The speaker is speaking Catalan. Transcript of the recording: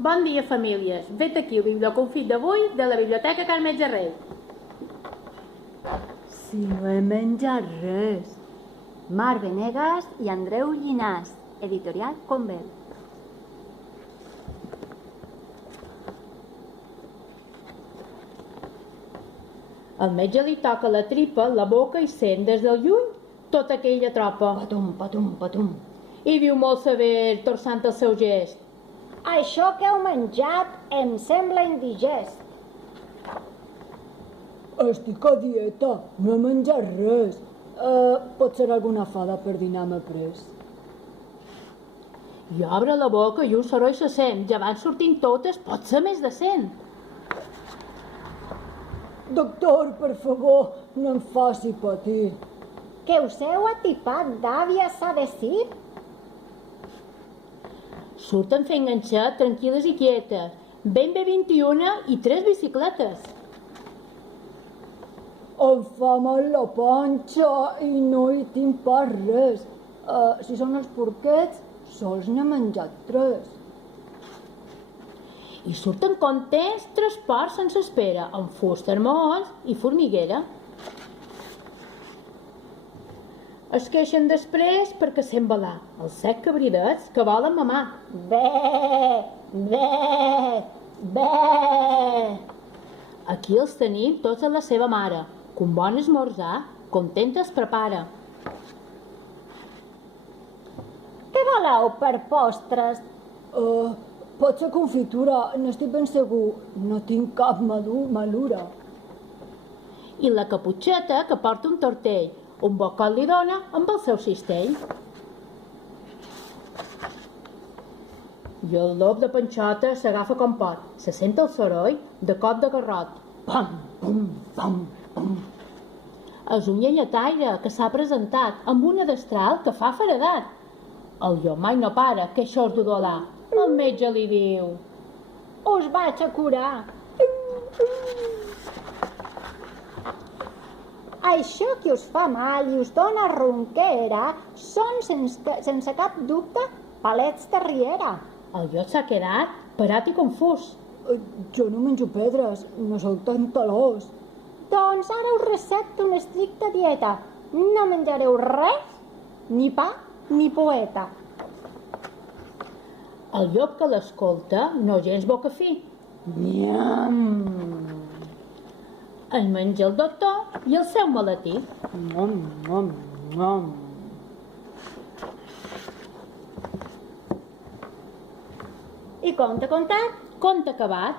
Bon dia, famílies. Vet aquí el biblioconfit d'avui de la Biblioteca Carme Rei. Si no he menjat res. Mar Venegas i Andreu Llinàs, editorial Convel. Al metge li toca la tripa, la boca i sent des del lluny tota aquella tropa. Patum, patum, patum. I viu molt sever, torçant el seu gest. Això que heu menjat em sembla indigest. Estic a dieta, no he menjat res. Potser alguna fada per dinar m'he pres. I obre la boca i un soroll se sent. Ja van sortint totes, pot ser més de 100. Doctor, per favor, no em faci patir. Que us heu atipat d'àvia s'ha decir? Surten fent enganxat, tranquil·les i quietes. Ben bé 21 i 3 bicicletes. Em fa mal la panxa i no hi tinc pas res. Si són els porquets, sols n'he menjat 3. I surten contents 3 porcs sense espera, amb fusta, hermons i formiguera. Es queixen després perquè sent balar els 7 cabridets que volen mamar. Bé, bé, bé. Aquí els tenim tots a la seva mare, que un bon esmorzar, contenta es prepara. Què voleu per postres? Pot ser confitura, n'estic ben segur. No tinc cap malura. I la caputxeta que porta un tortell, un bocot li dona amb el seu cistell. I el llop de panxota s'agafa com pot, se sent el soroll de cot de garrot. Pam, pum, pam, pum. És un llenyataire que s'ha presentat amb una destral que fa feredat. El llop mai no para, que això és d'odolar. El metge li diu: Us vaig a curar. Això que us fa mal i us dona ronquera són, sense cap dubte, palets de riera. El llop s'ha quedat parat i confús. Jo no menjo pedres, no sóc tan talós. Doncs ara us recepto una estricta dieta. No menjareu res, ni pa ni poeta. El llop que l'escolta no gens boca fi. Nyam! Es menja el doctor i el seu maletí. Nom, nom, nom. I conte contat? Conte acabat.